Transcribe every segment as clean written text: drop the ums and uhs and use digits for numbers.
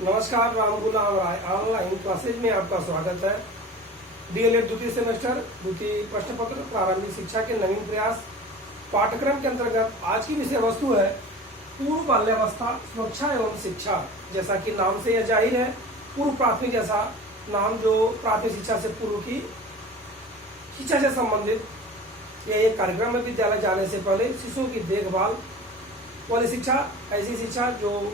नमस्कार, राम गुलाम राय online classes में आपका स्वागत है। डीएलएड द्वितीय सेमेस्टर द्वितीय प्रश्न पत्र प्रारंभिक शिक्षा के नवीन प्रयास पाठ्यक्रम के अंतर्गत आज की विषय वस्तु है पूर्व बाल्यावस्था सुरक्षा एवं शिक्षा। जैसा कि नाम से यह जाहिर है, पूर्व प्राथमिक जैसा नाम जो प्राथमिक शिक्षा से पूर्व की शिक्षा से संबंधित यह एक कार्यक्रम है। विद्यालय जाने से पहले शिशुओं की देखभाल वाली शिक्षा, ऐसी शिक्षा जो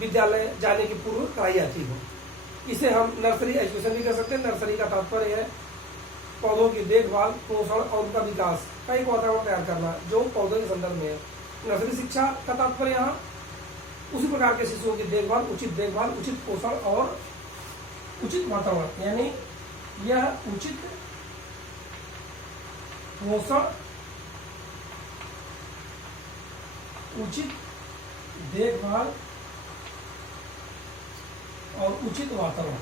विद्यालय जाने के पूर्व कराई जाती हो। इसे हम नर्सरी एजुकेशन भी कर सकते हैं। नर्सरी का तात्पर्य है पौधों की देखभाल, पोषण और उनका विकास का एक वातावरण तैयार करना जो पौधों के संदर्भ में है। नर्सरी शिक्षा का तात्पर्य यहाँ उसी प्रकार के शिशुओं की देखभाल, उचित पोषण और उचित वातावरण, यानी यह उचित पोषण, उचित देखभाल और उचित वातावरण,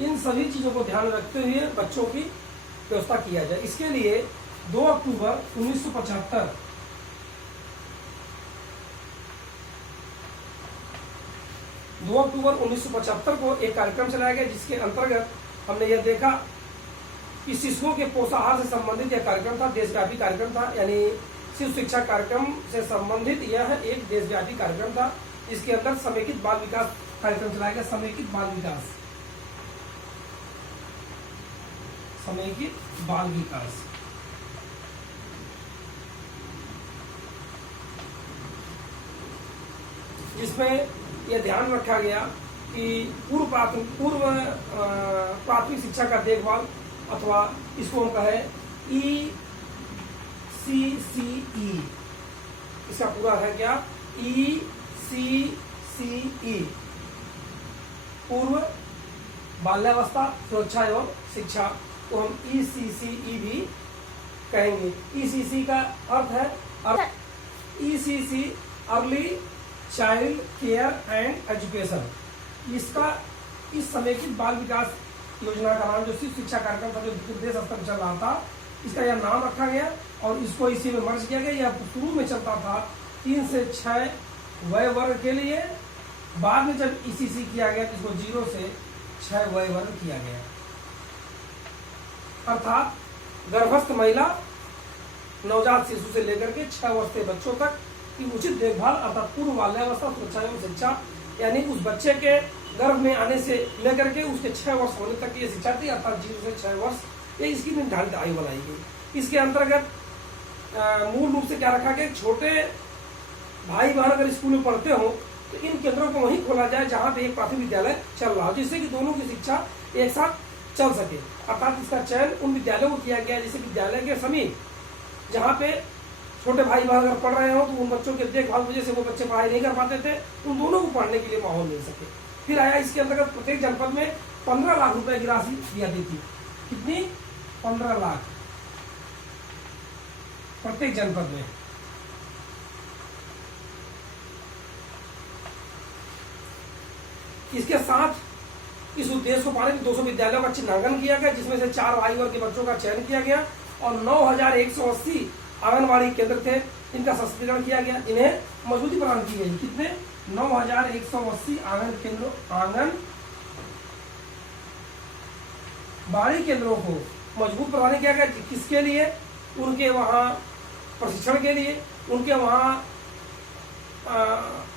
इन सभी चीजों को ध्यान में रखते हुए बच्चों की व्यवस्था किया जाए। इसके लिए 2 अक्टूबर 1975 को एक कार्यक्रम चलाया गया, जिसके अंतर्गत हमने यह देखा कि शिशुओं के पोषाहार से संबंधित यह कार्यक्रम था, देशव्यापी कार्यक्रम था। यानी शिशु शिक्षा कार्यक्रम से संबंधित यह एक देशव्यापी कार्यक्रम था। इसके अंदर समेकित बाल विकास कार्यक्रम चलाया गया। समेकित बाल विकास जिसमें यह ध्यान रखा गया कि पूर्व प्राथमिक शिक्षा का देखभाल, अथवा इसको हम कहें ECCE, इसका पूरा है क्या, ECCE, पूर्व बाल्यावस्था सुरक्षा एवं शिक्षा को हम ECCE भी कहेंगे। ECC का अर्थ है ECC early child care and education. इसका इस समेकित बाल विकास योजना का नाम, जो शिशु शिक्षा कार्यक्रम था जो देश स्तर पर चल रहा था, इसका यह नाम रखा गया और इसको इसी में मर्ज किया गया। यह शुरू में चलता था 3 से 6 वय वर्ग के लिए, बाद में जब ECC किया गया तो इसको 0 से 6 वय वर्ग किया गया। अर्थात गर्भस्थ महिला, नवजात शिशु से लेकर के 6 वर्ष के बच्चों तक की उचित देखभाल, अर्थात पूर्व बाल्यावस्था सुरक्षा एवं शिक्षा, यानी उस बच्चे के गर्भ में आने से लेकर के उसके 6 वर्ष होने तक की शिक्षा थी, अर्थात 0 से 6 वर्ष ये इसकी निर्धारित आयु बनाई गई। इसके अंतर्गत मूल रूप से क्या रखा गया, छोटे भाई बहन अगर स्कूल में पढ़ते हो तो इन केंद्रों को वहीं खोला जाए जहां पे एक प्राथमिक विद्यालय चल रहा हो, जिससे कि दोनों की शिक्षा एक साथ चल सके। अर्थात इसका चयन उन विद्यालयों को किया गया जैसे विद्यालय के समीप जहाँ पे छोटे भाई बहन अगर पढ़ रहे हो तो उन बच्चों के देखभाल वजह से वो बच्चे पढ़ाई नहीं कर पाते थे, उन दोनों को पढ़ने के लिए माहौल मिल सके। फिर आया इसके अंतर्गत प्रत्येक जनपद में 15 लाख रुपए की राशि दी जाती थी। कितनी? 15 लाख प्रत्येक जनपद में। इसके साथ इस उद्देश्य को पाने 200 विद्यालयों का चिन्हांकन किया गया, जिसमें से 4 आयु वर्ग के बच्चों का चयन किया गया और 9180 आंगनबाड़ी केंद्र थे, इनका सशक्तिकरण किया गया, इन्हें मजबूती प्रदान की गई। कितने? 9180 आंगनबाड़ी केंद्रों को मजबूत प्रदान किया गया। किसके लिए? उनके वहाँ प्रशिक्षण के लिए, उनके वहाँ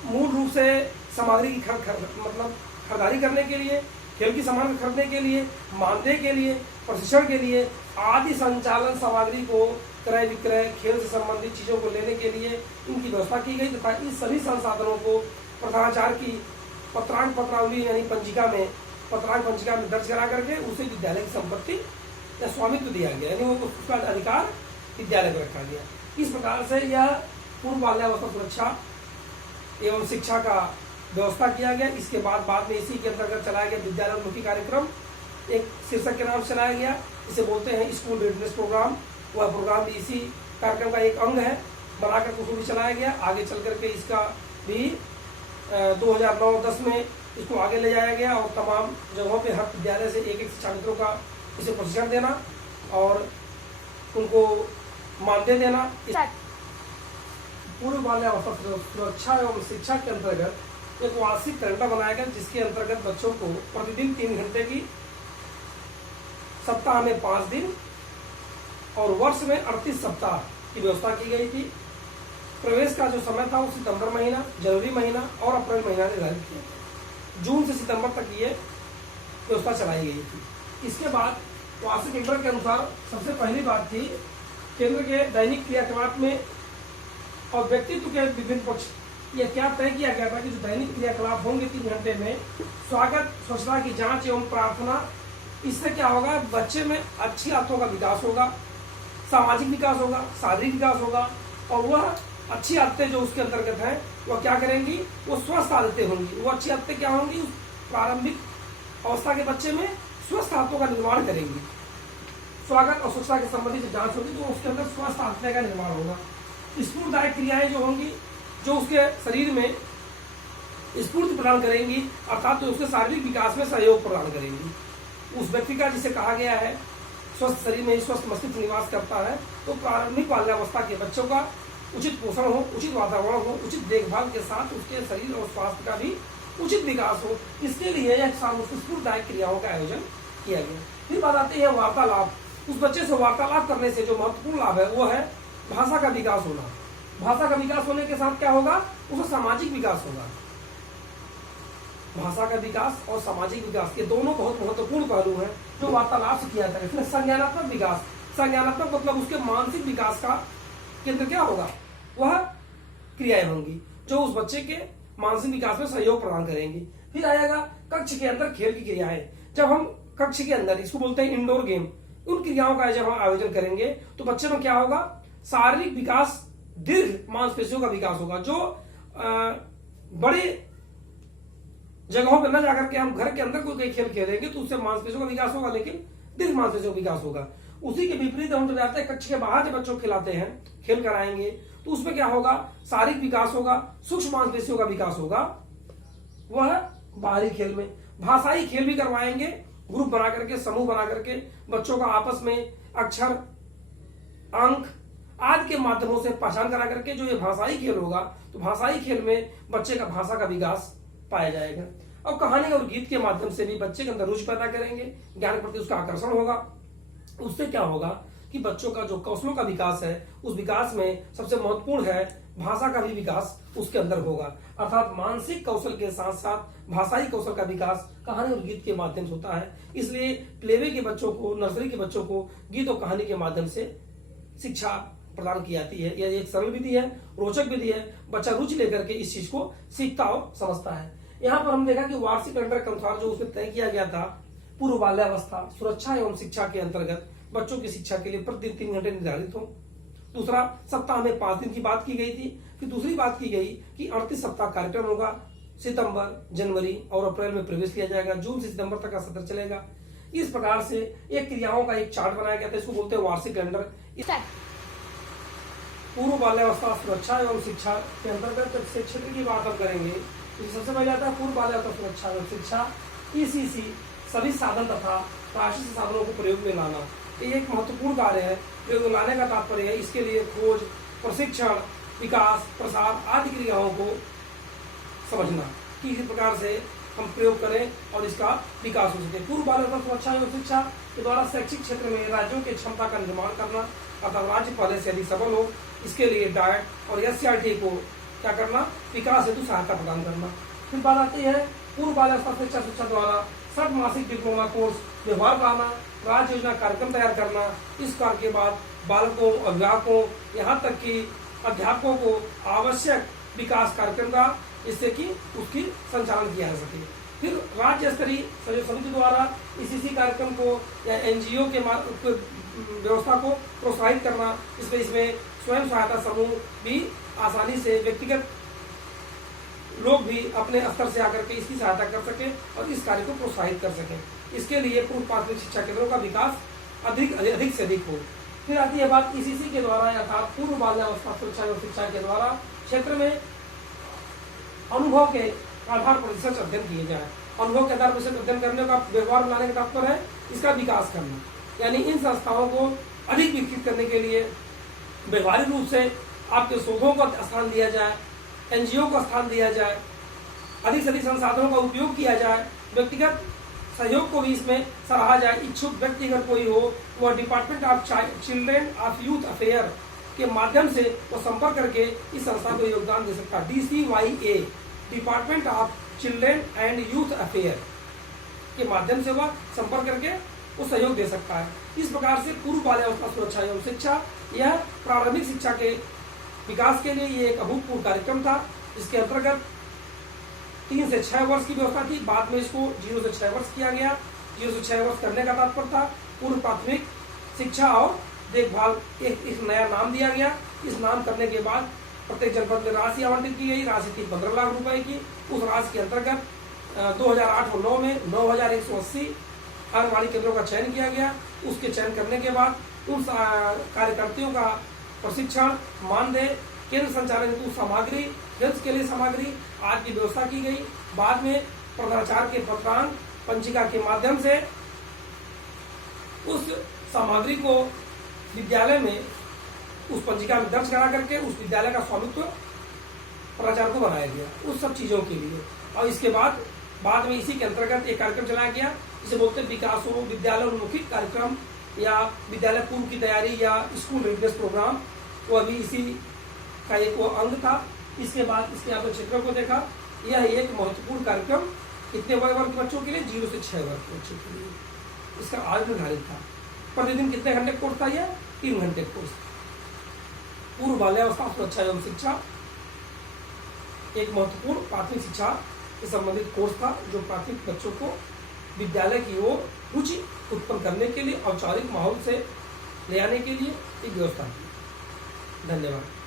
मूल रूप से सामग्री की खरीदारी करने के लिए, खेल की सामान खरीदने के लिए, मानदेय के लिए, प्रशिक्षण के लिए, आदि संचालन सामग्री को क्रय विक्रय, खेल से संबंधित चीजों को लेने के लिए इनकी व्यवस्था की गई तथा इस सभी संसाधनों को प्रधानाचार्य की पत्रांक पत्रावली यानी पंजिका में दर्ज करा करके उसे विद्यालय की संपत्ति या स्वामित्व दिया गया, यानी वो उसका अधिकार विद्यालय को रखा गया। इस प्रकार से यह पूर्व बाल्यावस्था सुरक्षा एवं शिक्षा का व्यवस्था किया गया। इसके बाद में इसी के अंतर्गत चलाया गया विद्यालयोन्मुखी कार्यक्रम, एक शीर्षक के नाम से चलाया गया, इसे बोलते हैं स्कूल रेडनेस प्रोग्राम। वह प्रोग्राम भी इसी कार्यक्रम का एक अंग है, बनाकर उसको भी चलाया गया। आगे चल करके इसका भी 2009-10 में इसको आगे ले जाया गया और तमाम जगहों पे हर विद्यालय से एक शिक्षा मित्रों का इसे प्रशिक्षण देना और उनको मानदेय देना। पूर्व बाल्यावस्था सुरक्षा एवं शिक्षा के अंतर्गत एक वार्षिक कैलेंडर बनाया गया, जिसके अंतर्गत बच्चों को प्रतिदिन 3 घंटे की, सप्ताह में 5 दिन और वर्ष में 38 सप्ताह की व्यवस्था की गई थी। प्रवेश का जो समय था वो सितंबर महीना, जनवरी महीना और अप्रैल महीना निर्धारित किया गया। जून से सितंबर तक ये व्यवस्था चलाई गई थी। इसके बाद वार्षिक कैलेंडर के अनुसार सबसे पहली बात थी, केंद्र के दैनिक क्रियाकलाप में और व्यक्तित्व के विभिन्न पक्ष, यह क्या तय किया गया था कि जो दैनिक क्रियाकलाप होंगे 3 घंटे में, स्वागत, स्वच्छता की जांच एवं प्रार्थना, इससे क्या होगा, बच्चे में अच्छी आदतों का विकास होगा, सामाजिक विकास होगा, शारीरिक विकास होगा, और वह अच्छी आदतें जो उसके अंतर्गत हैं वह क्या करेंगी, वो स्वस्थ आदतें होंगी। वो अच्छी आदतें क्या होंगी, प्रारंभिक अवस्था के बच्चे में स्वस्थ आदतों का निर्माण करेंगी। स्वागत और स्वच्छता के संबंधित जो जांच होगी तो उसके अंदर स्वस्थ आदतें का निर्माण होगा। स्फूर्तिदायक क्रियाएं जो होंगी, जो उसके शरीर में स्फूर्ति प्रदान करेंगी, अर्थात तो उसके शारीरिक विकास में सहयोग प्रदान करेंगी। उस व्यक्ति का, जिसे कहा गया है स्वस्थ शरीर में ही स्वस्थ मस्तिष्क निवास करता है, तो प्रारंभिक बाल्यावस्था के बच्चों का उचित पोषण हो, उचित वातावरण हो, उचित देखभाल के साथ उसके शरीर और स्वास्थ्य का भी उचित विकास हो। इसके लिए यह स्फूर्तिदायक क्रियाओं का आयोजन किया गया। फिर बात आती है वार्तालाप। उस बच्चे से वार्तालाप करने से जो महत्वपूर्ण लाभ है वो है भाषा का विकास होना। भाषा का विकास होने के साथ क्या होगा, उसका सामाजिक विकास होगा। भाषा का विकास और सामाजिक विकास, ये दोनों बहुत महत्वपूर्ण पहलू हैं जो वार्तालाप से किया जाता है। इसमें संज्ञानात्मक विकास, संज्ञानात्मक मतलब उसके मानसिक विकास का केंद्र क्या होगा, वह क्रियाएं होंगी जो उस बच्चे के मानसिक विकास में सहयोग प्रदान करेंगी। फिर आएगा कक्ष के अंदर खेल की क्रियाएं। जब हम कक्ष के अंदर, इसको बोलते हैं इंडोर गेम, उन क्रियाओं का जब हम आयोजन करेंगे तो बच्चे में क्या होगा, शारीरिक विकास, दीर्घ मांसपेशियों का विकास होगा। जो बड़े जगहों पर न जाकर के हम घर के अंदर कोई खेल खेलेंगे तो उससे मांसपेशियों का विकास होगा, लेकिन दीर्घ मांसपेशियों का विकास होगा। उसी के विपरीत हम जब जाते हैं कक्ष के बाहर, जब बच्चों को खिलाते हैं, खेल कराएंगे, तो उसमें क्या होगा, शारीरिक विकास होगा, सूक्ष्म मांसपेशियों का विकास होगा, वह बाहरी खेल में। भाषाई खेल भी करवाएंगे, ग्रुप बना करके, समूह बना करके बच्चों का आपस में अक्षर, अंक आदि के माध्यमों से पहचान करा करके जो ये भाषाई खेल होगा, तो भाषाई खेल में बच्चे का भाषा का विकास पाया जाएगा। और कहानी और गीत के माध्यम से भी बच्चे के अंदर रुचि पैदा करेंगे, ज्ञान के प्रति उसका आकर्षण होगा। उससे क्या होगा कि बच्चों का जो कौशलों का विकास है, उस विकास में सबसे महत्वपूर्ण है भाषा का भी विकास उसके अंदर होगा। अर्थात मानसिक कौशल के साथ साथ भाषाई कौशल का विकास कहानी और गीत के माध्यम से होता है। इसलिए प्लेवे के बच्चों को, नर्सरी के बच्चों को गीत और कहानी के माध्यम से शिक्षा प्रदान की जाती है। यह एक सरल विधि है, रोचक विधि है। बच्चा रुचि लेकर के इस चीज को सीखता और समझता है। यहाँ पर हम देखा कि वार्षिक कैलेंडर के अनुसार जो उसमें तय किया गया था, पूर्व बाल्यावस्था सुरक्षा एवं शिक्षा के अंतर्गत बच्चों की शिक्षा के लिए प्रतिदिन 3 घंटे निर्धारित हो। दूसरा, सप्ताह में 5 दिन की बात की गई थी। फिर दूसरी बात की गई कि 38 सप्ताह कार्यक्रम होगा। सितंबर, जनवरी और अप्रैल में प्रवेश लिया जाएगा। जून से सितंबर तक का सत्र चलेगा। इस प्रकार से एक क्रियाओं का एक चार्ट बनाया गया था, इसको बोलते हैं वार्षिक कैलेंडर। पूर्व बाल्यावस्था सुरक्षा एवं शिक्षा के अंतर्गत क्षेत्र की बात हम करेंगे तो सबसे पहले आता है पूर्व बाल्यावस्था सुरक्षा एवं शिक्षा, ECC, सभी साधन तथा राष्ट्रीय साधनों को प्रयोग में लाना। ये एक महत्वपूर्ण कार्य है। प्रयोग में लाने का तात्पर्य है इसके लिए खोज, प्रशिक्षण, विकास, प्रसार आदि क्रियाओं को समझना कि किस प्रकार से हम प्रयोग करें और इसका विकास हो सके। पूर्व बाल्यावस्था सुरक्षा एवं शिक्षा के द्वारा शैक्षिक क्षेत्र में राज्यों की क्षमता का निर्माण करना, अर्थात राज्य पहले से अधिक सबल हो, इसके लिए डाइट और SCRT को क्या करना, विकास हेतु सहायता प्रदान करना। फिर बात आती है पूर्व बाल्यावस्था शिक्षा द्वारा 60 मासिक डिप्लोमा कोर्स व्यवहार बनाना, राज्य योजना कार्यक्रम तैयार करना। इस कार्य के बाद बालकों, अभिभावकों, यहाँ तक कि अध्यापकों को आवश्यक विकास कार्यक्रम का, इससे कि उसकी संचालन किया जा सके। फिर राज्य स्तरीय समिति द्वारा ECC कार्यक्रम को या NGO के व्यवस्था को प्रोत्साहित करना। इसमें स्वयं सहायता समूह भी आसानी से, व्यक्तिगत लोग भी अपने स्तर से आकर के इसकी सहायता कर सके और इस कार्य को प्रोत्साहित कर सके। इसके लिए पूर्व प्राथमिक शिक्षा केंद्रों का विकास अधिक से अधिक हो। फिर आती है बात ECC के द्वारा अर्थात पूर्व बाल्यावस्था सुरक्षा एवं शिक्षा के द्वारा क्षेत्र में अनुभव के आधार पर रिसर्च अध्ययन किए जाए। अनुभव के आधार पर रिसर्च अध्ययन करने का व्यवहार बनाने का तात्पर्य है इसका विकास करना, यानी इन संस्थाओं को अधिक विकसित करने के लिए व्यवहारिक रूप से आपके शोधों को स्थान दिया जाए, एनजीओ को स्थान दिया जाए, अधिक से अधिक संसाधनों का उपयोग किया जाए, व्यक्तिगत सहयोग को भी इसमें सराहा जाए। इच्छुक व्यक्ति अगर कोई हो, वह department of children of youth affair के माध्यम से वो संपर्क करके इस संस्था को योगदान दे सकता है। DCYA, department of children and youth affair के माध्यम से वह संपर्क करके वो सहयोग दे सकता है। इस प्रकार से पूर्व बाल्यावस्था सुरक्षा एवं शिक्षा, यह प्रारंभिक शिक्षा के विकास के लिए ये एक अभूतपूर्व कार्यक्रम था। इसके अंतर्गत 3 से 6 वर्ष की व्यवस्था थी, बाद में इसको 0 से 6 वर्ष किया गया। 0 से 6 वर्ष करने का तात्पर्य था पूर्व प्राथमिक शिक्षा और देखभाल, एक नया नाम दिया गया। इस नाम करने के बाद प्रत्येक जनपद में राशि आवंटित की गई। राशि थी 15 लाख रुपए की। उस राशि के अंतर्गत 2008 और 9 में 9,180 आंगनबाड़ी केंद्रों का चयन किया गया। उसके चयन करने के बाद उन कार्यकर्तियों का प्रशिक्षण, मानदेय, केंद्र संचालन हेतु सामग्री, हेल्थ के लिए सामग्री आदि की व्यवस्था की गई। बाद में प्रधानाचार्य के पत्रांक पंचिका के माध्यम से उस सामग्री को विद्यालय में उस पंचिका में दर्ज करा करके उस विद्यालय का स्वामित्व प्राचार्य को बनाया गया उस सब चीजों के लिए। और इसके बाद में इसी के अंतर्गत एक कार्यक्रम चलाया गया जिसे बोलते हैं विकासो विद्यालय उन्मुखी कार्यक्रम या विद्यालय पूर्व की तैयारी या स्कूल रेडनेस प्रोग्राम, वो अभी इसी का एक वो अंग था। इसके बाद इसके आप क्षेत्रों को देखा, यह एक महत्वपूर्ण कार्यक्रम कितने वर्ग के बच्चों के लिए, 0 से 6 वर्ग के बच्चों के लिए इसका आज निर्धारित था। प्रतिदिन कितने घंटे कोर्स था, यह 3 घंटे कोर्स। पूर्व बाल्यावस्था सुरक्षा एवं शिक्षा एक महत्वपूर्ण प्राथमिक शिक्षा से संबंधित कोर्स था जो प्राथमिक बच्चों को विद्यालय की ओर रुचि उत्पन्न करने के लिए औपचारिक माहौल से ले आने के लिए एक व्यवस्था थी। धन्यवाद।